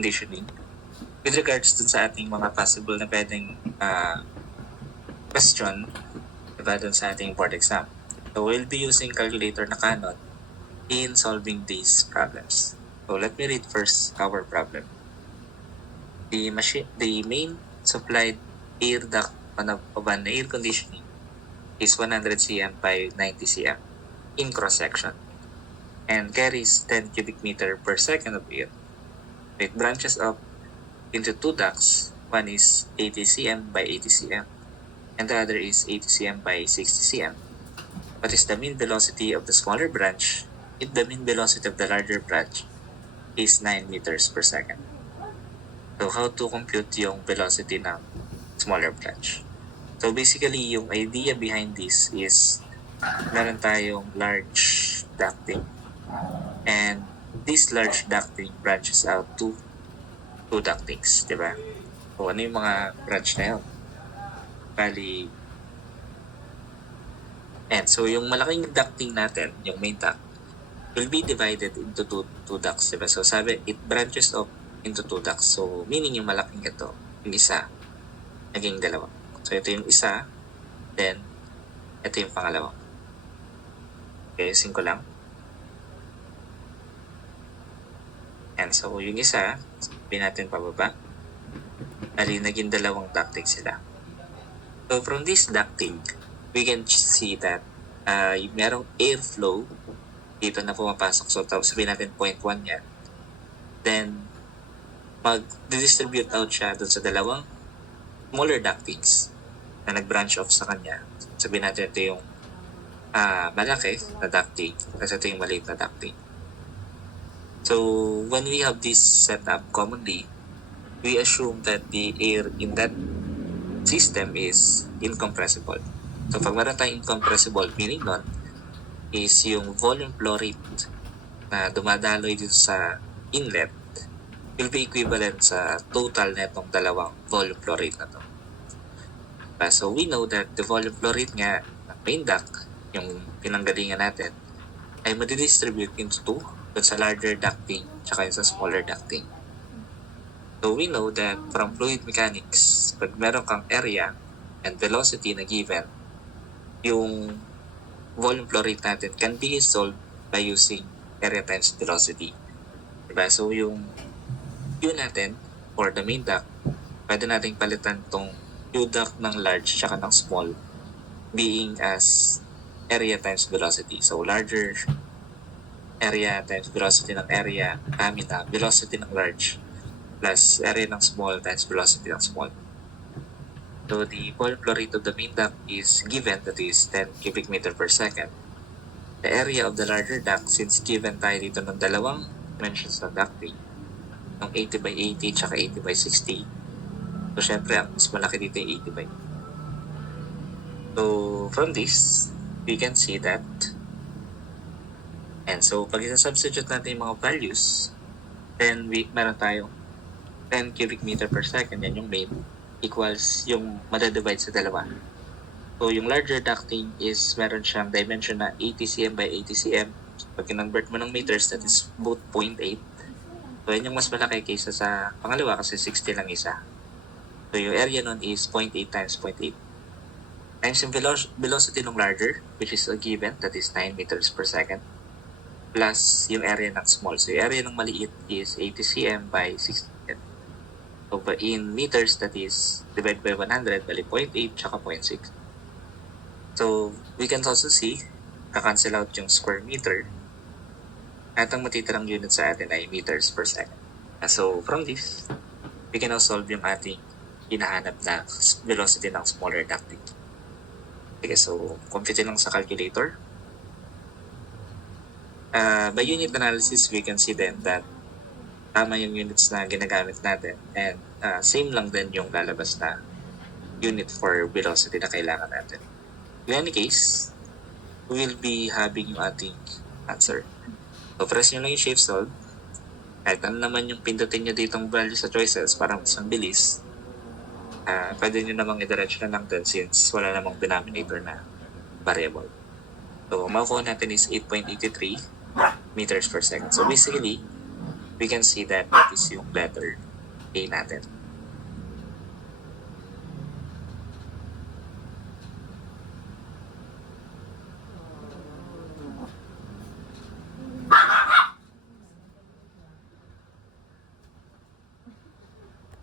conditioning. With regards to sa ating mga possible na pwedeng question, diba, dun sa ating board exam. So we'll be using calculator na Canon in solving these problems. So let me read first our problem. The main supplied air duct of an air conditioning is 100 cm by 90 cm in cross section and carries 10 cubic meter per second of air. It branches up into two ducts. One is 80 cm by 80 cm and the other is 80 cm by 60 cm. What is the mean velocity of the smaller branch if the mean velocity of the larger branch is 9 meters per second? So how to compute yung velocity ng smaller branch? So basically, yung idea behind this is meron tayong large ducting and this large ducting branches out to two ductings, di ba? So ano yung mga branch na yun? Bali, and so yung malaking ducting natin, yung main duct, will be divided into two ducts, diba? So sabi, it branches off into two ducts. So meaning yung malaking ito, yung isa, naging dalawa. So ito yung isa, then ito yung pangalawa. Okay, sin ko lang. And so yung isa, sabihin natin pababa, bali naging dalawang ducting sila. So from this ducting, we can see that merong airflow dito na pumapasok. So sabihin natin 0.1 yan. Then, mag-distribute out siya dun sa dalawang smaller ductings na nag-branch off sa kanya. Sabihin natin ito yung malaki na ducting, kasi ito yung maliit na ducting. So, when we have this setup commonly, we assume that the air in that system is incompressible. So, pag meron tayong incompressible, meaning nun is yung volume flow rate na dumadaloy dito sa inlet will be equivalent sa total netong dalawang volume flow rate na to. So we know that the volume flow rate nga ng main duct, yung pinanggalingan natin, ay madidistribute into two, dun sa larger ducting tsaka yung sa smaller ducting. So we know that from fluid mechanics, pag meron kang area and velocity na given, yung volume flow rate natin can be solved by using area times velocity. Diba? So yung U natin, or the main duct, pwede nating palitan tong U duct ng large tsaka ng small being as area times velocity. So larger area times velocity ng area, velocity ng large plus area ng small times velocity ng small. So the volume flow rate of the main duct is given, that is 10 cubic meter per second. The area of the larger duct, since given tayo dito ng dalawang dimensions ng ducting, ng 80 by 80 tsaka 80 by 60. So syempre, ang mas malaki dito yung 80 by 80. So from this, we can see that, and so pag isa-substitute natin yung mga values, then meron tayong 10 cubic meter per second, yan yung main, equals yung madadivide sa dalawa. So yung larger ducting is meron siyang dimension na 80 cm by 80 cm. Pag kinonvert mo ng meters, that is both 0.8. So yun yung mas malaki kaysa sa pangalawa kasi 60 lang isa. So yung area nun is 0.8 times 0.8. Times yung velocity ng larger, which is a given, that is 9 meters per second. Plus yung area ng small. So yung area ng maliit is 80 cm by 60 cm. So in meters, that is divided by 100, bali 0.8 tsaka 0.6. So we can also see, kakancel out yung square meter, at ang matitirang unit sa atin ay meters per second. So from this, we can now solve yung ating hinahanap na velocity ng smaller ducting. Okay, so compute lang sa calculator. By unit analysis, we can see then that tama yung units na ginagamit natin, and same lang din yung lalabas na unit for velocity na kailangan natin. In any case, we will be having yung ating answer. So press nyo lang yung shape solve. Kahit ano naman yung pindutin nyo ditong value sa choices para mas mabilis, pwede nyo namang i-diretso na lang din since wala namang denominator na variable. So makukuha natin is 8.83 meters per second. So basically, we can see that is yung letter A natin.